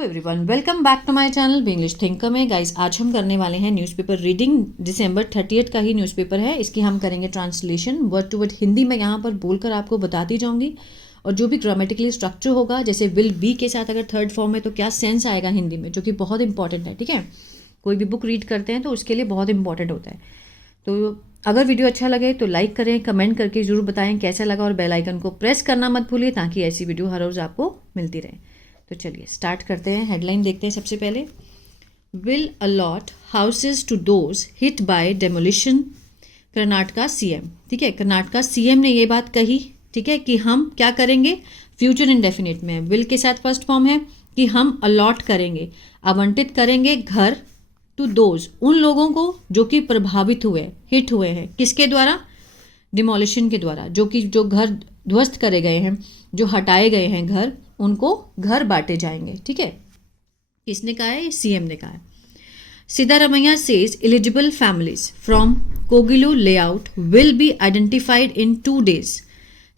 Hello everyone, welcome back to my channel be English thinker में। Guys, आज हम करने वाले हैं न्यूज़पेपर रीडिंग। दिसंबर 30 का ही न्यूज़पेपर है। इसकी हम करेंगे translation word to word Hindi में यहाँ पर बोलकर आपको बताती जाऊँगी। और जो भी ग्रामेटिकली स्ट्रक्चर होगा, जैसे विल बी के साथ अगर थर्ड फॉर्म है तो क्या सेंस आएगा हिंदी में, जो कि बहुत इंपॉर्टेंट है। ठीक है, कोई भी बुक रीड करते हैं तो उसके लिए बहुत इंपॉर्टेंट होता है। तो अगर वीडियो अच्छा लगे तो लाइक करें, कमेंट करके ज़रूर बताएं कैसा लगा, और बेल आइकन को प्रेस करना मत भूलिए ताकि ऐसी वीडियो हर रोज़ आपको मिलती रहे। तो चलिए स्टार्ट करते हैं। हेडलाइन देखते हैं सबसे पहले। Will allot houses to those hit by demolition, Karnataka CM. ठीक है, कर्नाटका सीएम ने ये बात कही। ठीक है, कि हम क्या करेंगे, फ्यूचर इंडेफिनिट में। विल के साथ फर्स्ट फॉर्म है कि हम अलॉट करेंगे, आवंटित करेंगे घर, टू दोज, उन लोगों को जो कि प्रभावित हुए, हिट हुए हैं। किसके द्वारा? डिमोलिशन के द्वारा। जो घर ध्वस्त करे गए हैं, जो हटाए गए हैं घर, उनको घर बांटे जाएंगे। ठीक है, किसने कहा है? सीएम ने कहा है। Siddaramaiah says eligible families from Kogilu layout will be identified in 2 days।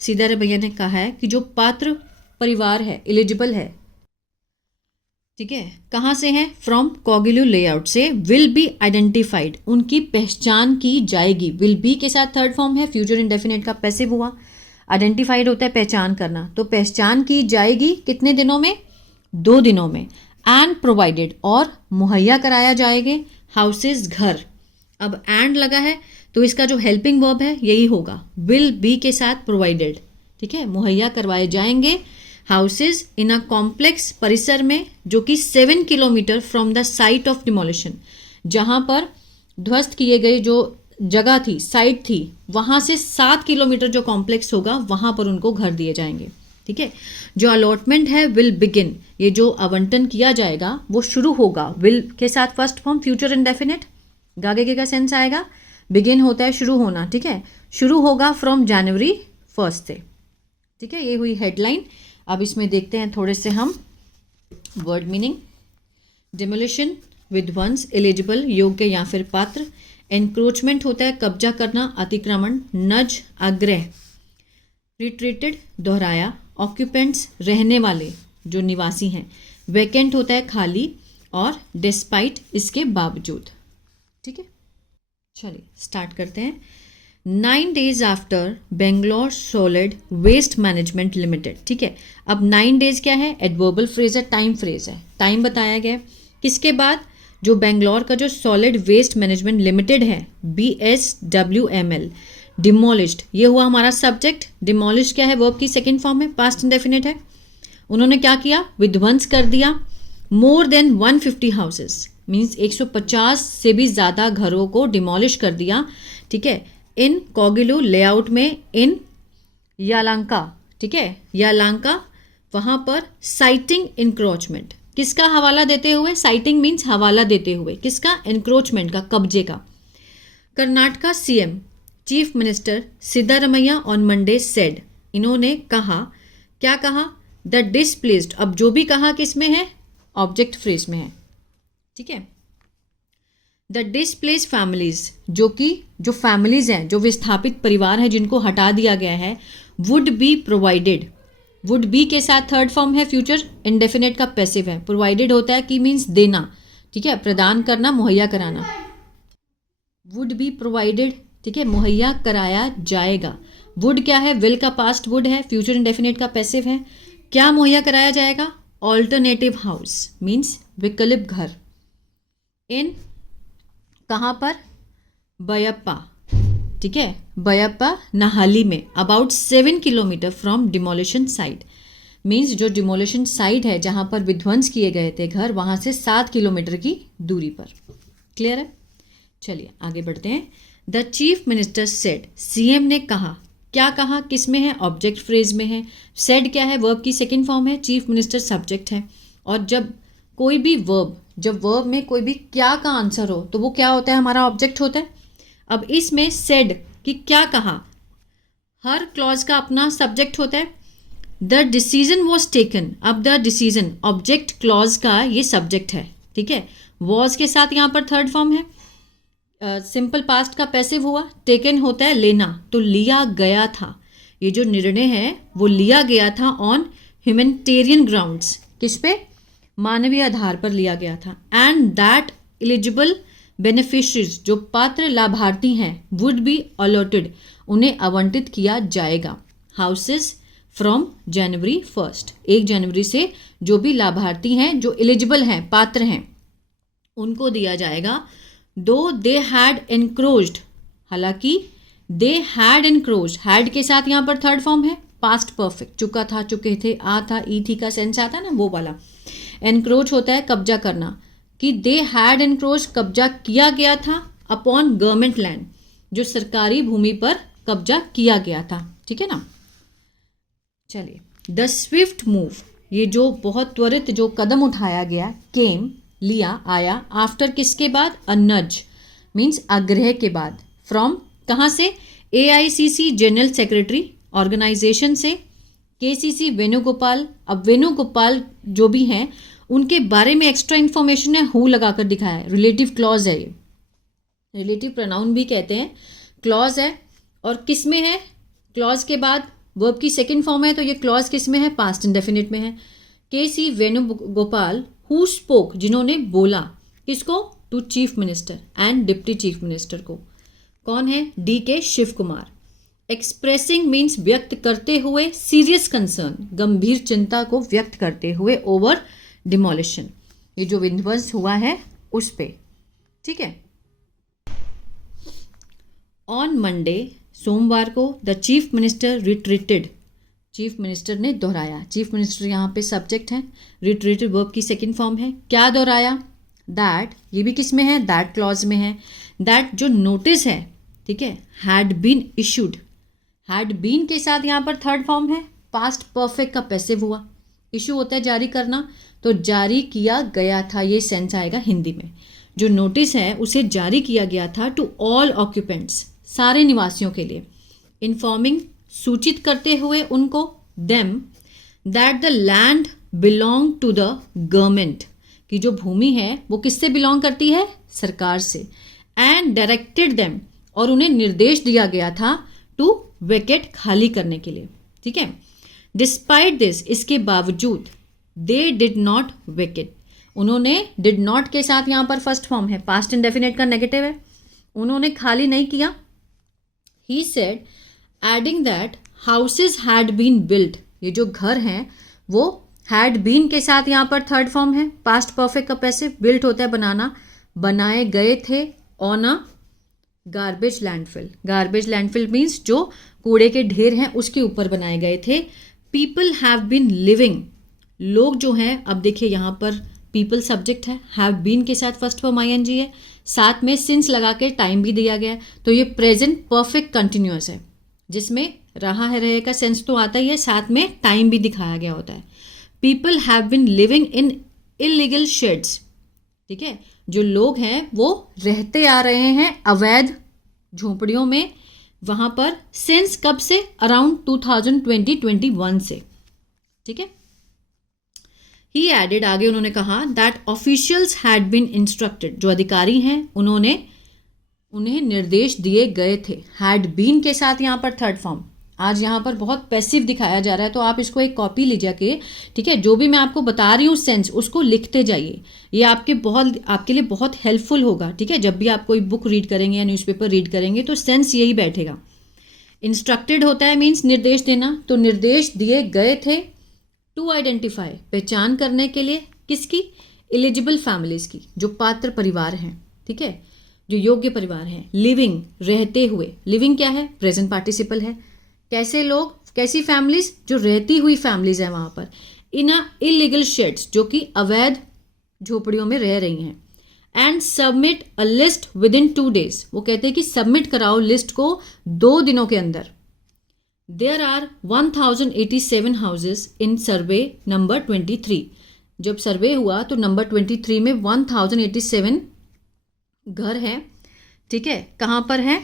Siddaramaiah ने कहा है कि जो पात्र परिवार है, एलिजिबल है, ठीक है, कहाँ से है? फ्रॉम कोगिलू लेआउट से, विल बी आइडेंटिफाइड, उनकी पहचान की जाएगी। विल बी के साथ थर्ड फॉर्म है, फ्यूचर इंडेफिनिट का पैसिव हुआ। आइडेंटिफाइड होता है पहचान करना, तो पहचान की जाएगी कितने दिनों में? 2 दिनों में। एंड प्रोवाइडेड, और मुहैया कराया जाएंगे हाउसेज, घर। अब एंड लगा है तो इसका जो हेल्पिंग वर्ब है यही होगा, विल बी के साथ प्रोवाइडेड। ठीक है, मुहैया करवाए जाएंगे हाउसेज इन अ कॉम्प्लेक्स, परिसर में, जो कि 7 kilometre from the site of demolition, जहां पर ध्वस्त किए गए जो जगह थी, साइट थी, वहां से 7 किलोमीटर जो कॉम्प्लेक्स होगा वहां पर उनको घर दिए जाएंगे। ठीक है, जो अलॉटमेंट है विल बिगिन, ये जो आवंटन किया जाएगा वो शुरू होगा। विल के साथ फर्स्ट फॉर्म फ्यूचर इंडेफिनिट, गागे का सेंस आएगा। बिगिन होता है शुरू होना। ठीक है, शुरू होगा फ्रॉम जनवरी 1 से। ठीक है, ये हुई हेडलाइन। अब इसमें देखते हैं थोड़े से हम वर्ड मीनिंग। डिमोलिशन, विध्वंस, एलिजिबल, योग्य या फिर पात्र। एनक्रोचमेंट होता है कब्जा करना, अतिक्रमण। नज, आग्रह। रिट्रीटेड, दोहराया। ऑक्यूपेंट्स, रहने वाले, जो निवासी हैं। वैकेंट होता है खाली, और डिस्पाइट, इसके बावजूद। ठीक है, चलिए स्टार्ट करते हैं। 9 days after Bangalore solid waste management limited. ठीक है, अब 9 days क्या है? एडवर्बल फ्रेज है, टाइम फ्रेज है, टाइम बताया गया। किसके बाद? जो बेंगलोर का जो सॉलिड वेस्ट मैनेजमेंट लिमिटेड है, BSWML, डिमोलिश्ड, ये हुआ हमारा सब्जेक्ट। डिमोलिश क्या है? वर्ब की सेकेंड फॉर्म है, पास्ट इंडेफिनिट है। उन्होंने क्या किया? विध्वंस कर दिया। मोर देन 150 हाउसेस, मीन्स 150 से भी ज़्यादा घरों को डिमोलिश कर दिया। ठीक है, इन कोगिलू लेआउट में, इन यालंका। ठीक है, यालंका, वहाँ पर साइटिंग इंक्रोचमेंट, किसका हवाला देते हुए? साइटिंग मीन्स हवाला देते हुए, किसका? इंक्रोचमेंट का, कब्जे का। Karnataka CM chief minister Siddaramaiah on Monday said, इन्होंने कहा, क्या कहा? द डिस्प्लेस्ड, अब जो भी कहा किसमें है? ऑब्जेक्ट फ्रेज में है। ठीक है, द डिस्प्लेस फैमिलीज, जो फैमिलीज हैं, जो विस्थापित परिवार हैं जिनको हटा दिया गया है, would be provided. Would be के साथ थर्ड फॉर्म है, फ्यूचर इंडेफिनिट का पैसिव है। प्रोवाइडेड होता है कि मीन्स देना। ठीक है, प्रदान करना, मुहैया कराना। वुड बी प्रोवाइडेड, ठीक है, मुहैया कराया जाएगा। वुड क्या है? विल का पास्ट वुड है, फ्यूचर इंडेफिनिट का पैसिव है। क्या मुहैया कराया जाएगा? ऑल्टरनेटिव हाउस, मीन्स विकल्प घर। इन कहाँ पर? बयप्पा। ठीक है, बयप्पा नाहाली में, about 7 kilometre from demolition site, means जो डिमोलिशन साइट है जहाँ पर विध्वंस किए गए थे घर, वहाँ से 7 किलोमीटर की दूरी पर। क्लियर है? चलिए आगे बढ़ते हैं। The chief minister said, CM ने कहा। क्या कहा? किस में है? ऑब्जेक्ट फ्रेज में है। सेड क्या है? वर्ब की सेकेंड फॉर्म है, चीफ मिनिस्टर सब्जेक्ट है। और जब कोई भी वर्ब, जब वर्ब में कोई भी क्या का आंसर हो तो वो क्या होता है? हमारा ऑब्जेक्ट होता है। अब इसमें सेड कि क्या कहा, हर क्लॉज का अपना सब्जेक्ट होता है। द डिसीजन वॉज टेकन, अब द डिसीजन ऑब्जेक्ट क्लॉज का ये सब्जेक्ट है। ठीक है, वॉज के साथ यहाँ पर थर्ड फॉर्म है, सिंपल पास्ट का पैसिव हुआ। टेकन होता है लेना, तो लिया गया था। ये जो निर्णय है वो लिया गया था ऑन ह्यूमैनिटेरियन ग्राउंड्स। किस पे? मानवीय आधार पर लिया गया था। एंड दैट एलिजिबल बेनिफिशरीज, जो पात्र लाभार्थी हैं, वुड बी अलॉटेड, उन्हें आवंटित किया जाएगा। हाउसेस फ्रॉम जनवरी 1, 1 जनवरी से जो भी लाभार्थी हैं, जो एलिजिबल हैं, पात्र हैं, उनको दिया जाएगा। दो दे हैड एनक्रोच्ड, हालांकि दे हैड एनक्रोच्ड, हैड के साथ यहाँ पर थर्ड फॉर्म है, पास्ट परफेक्ट, चुका था, चुके थे, आ था, ई थी का सेंस आता है ना, वो वाला। एनक्रोच होता है कब्जा करना, कि दे हैड एनक्रोच, कब्जा किया गया था, अपॉन गवर्नमेंट लैंड, जो सरकारी भूमि पर कब्जा किया गया था। ठीक है ना। चलिए, द स्विफ्ट मूव, ये जो बहुत त्वरित जो कदम उठाया गया, केम लिया, आया, आफ्टर किसके बाद, अ नज मीन्स आग्रह के बाद, फ्रॉम कहाँ से, AICC जनरल सेक्रेटरी ऑर्गेनाइजेशन से, KCC वेणुगोपाल। अब वेणुगोपाल जो भी हैं उनके बारे में एक्स्ट्रा इन्फॉर्मेशन है, हु लगाकर दिखाया है, रिलेटिव क्लॉज है, ये रिलेटिव प्रोनाउन भी कहते हैं, क्लॉज है। और किस में है, क्लॉज के बाद वर्ब की सेकंड फॉर्म है, तो ये क्लॉज किस में है, पास्ट इंडेफिनिट में है। KC वेणुगोपाल हु स्पोक, जिन्होंने बोला, किसको, to chief minister and deputy chief minister को। कौन है, DK Shivakumar. Expressing means व्यक्त करते हुए, सीरियस कंसर्न, गंभीर चिंता को व्यक्त करते हुए, ओवर डिमोलिशन, ये जो विध्वंस हुआ है उस पे। ठीक है। ऑन मंडे, सोमवार को, the chief minister retreated, chief minister ने दोहराया, चीफ मिनिस्टर यहाँ पे सब्जेक्ट है, रिट्रीटेड वर्ब की सेकंड फॉर्म है। क्या दोहराया, दैट, ये भी किस में है, दैट क्लॉज में है। दैट जो नोटिस है, ठीक है, had been issued, had been के साथ यहाँ पर थर्ड फॉर्म है, पास्ट परफेक्ट का पैसिव हुआ, इशू होता है जारी करना, तो जारी किया गया था, ये सेंस आएगा हिंदी में। जो नोटिस है उसे जारी किया गया था टू ऑल ऑक्यूपेंट्स, सारे निवासियों के लिए, इन्फॉर्मिंग, सूचित करते हुए उनको, them, that the land belong to the government, कि जो भूमि है वो किससे बिलोंग करती है, सरकार से। एंड डायरेक्टेड देम, और उन्हें निर्देश दिया गया था, टू वेकेट, खाली करने के लिए। ठीक है। डिस्पाइट दिस, इसके बावजूद, दे डिड नॉट वेकेट, उन्होंने, डिड नॉट के साथ यहाँ पर फर्स्ट फॉर्म है, पास्ट इंडेफिनिट का नेगेटिव है, उन्होंने खाली नहीं किया। He said, adding that houses had been built, ये जो घर हैं वो हैड बीन के साथ यहाँ पर थर्ड फॉर्म है, पास्ट परफेक्ट का पैसिव, बिल्ट होता है बनाना, बनाए गए थे, on a garbage landfill, garbage landfill means जो कूड़े के ढेर हैं उसके ऊपर बनाए गए थे। पीपल हैव बीन लिविंग, लोग जो हैं, अब देखिए यहाँ पर पीपल सब्जेक्ट है, हैव बीन के साथ फर्स्ट फॉर्म ING है, साथ में सिंस लगा के टाइम भी दिया गया है, तो ये प्रेजेंट परफेक्ट कंटिन्यूअस है, जिसमें रहा है, रहे का सेंस तो आता ही है, साथ में टाइम भी दिखाया गया होता है। People have been living in illegal sheds, ठीक है, जो लोग हैं वो रहते आ रहे हैं अवैध झोंपड़ियों में, वहां पर सिंस कब से, अराउंड 2020-21 से। ठीक है। ही एडेड, आगे उन्होंने कहा, that officials had been instructed, जो अधिकारी हैं उन्हें निर्देश दिए गए थे, हैड बीन के साथ यहाँ पर थर्ड फॉर्म। आज यहाँ पर बहुत पैसिव दिखाया जा रहा है, तो आप इसको एक कॉपी लीजिए के, ठीक है, जो भी मैं आपको बता रही हूँ सेंस, उसको लिखते जाइए, ये आपके लिए बहुत हेल्पफुल होगा। ठीक है, जब भी आप कोई बुक रीड करेंगे या न्यूज़पेपर रीड करेंगे तो सेंस यही बैठेगा। इंस्ट्रक्टेड होता है मीन्स निर्देश देना, तो निर्देश दिए गए थे, टू आइडेंटिफाई, पहचान करने के लिए, किसकी, एलिजिबल फैमिलीज की, जो पात्र परिवार हैं, ठीक है, जो योग्य परिवार हैं। लिविंग, रहते हुए, लिविंग क्या है, प्रेजेंट पार्टिसिपल है, कैसे लोग, कैसी फैमिलीज, जो रहती हुई फैमिलीज हैं वहां पर, इन अ इलीगल शेड्स, जो कि अवैध झोपड़ियों में रह रही हैं। And submit a list with in 2 days, वो कहते हैं कि सबमिट कराओ लिस्ट को 2 दिनों के अंदर। There are 1087 houses in survey number 23, जब सर्वे हुआ तो नंबर 23 में 1087 घर हैं। ठीक है, कहाँ पर है,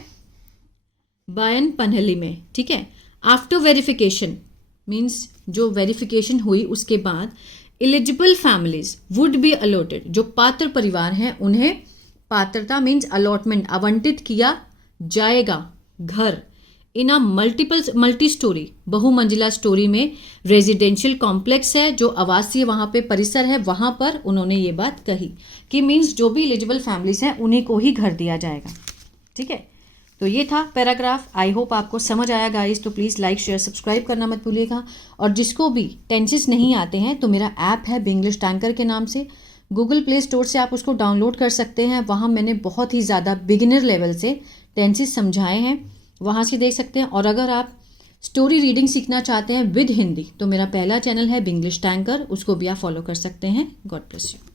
बायन पनहली में। ठीक है। आफ्टर वेरिफिकेशन मीन्स जो वेरिफिकेशन हुई उसके बाद, eligible families would be allotted, जो पात्र परिवार हैं उन्हें पात्रता मीन्स अलॉटमेंट, आवंटित किया जाएगा घर, इन अ मल्टी स्टोरी, बहुमंजिला स्टोरी में रेजिडेंशियल कॉम्प्लेक्स है, जो आवासीय वहाँ पे परिसर है, वहाँ पर उन्होंने ये बात कही कि मीन्स जो भी एलिजिबल फैमिलीज हैं उन्हीं को ही घर दिया जाएगा। ठीक है, तो ये था पैराग्राफ। आई होप आपको समझ आया गाइस। तो प्लीज़ लाइक शेयर सब्सक्राइब करना मत भूलिएगा। और जिसको भी टेंसेस नहीं आते हैं तो मेरा ऐप है बिंग्लिश टैंकर के नाम से, गूगल प्ले स्टोर से आप उसको डाउनलोड कर सकते हैं। वहाँ मैंने बहुत ही ज़्यादा बिगिनर लेवल से टेंसेस समझाए हैं, वहाँ से देख सकते हैं। और अगर आप स्टोरी रीडिंग सीखना चाहते हैं विद हिंदी तो मेरा पहला चैनल है बिंग्लिश टैंकर, उसको भी आप फॉलो कर सकते हैं। God bless you.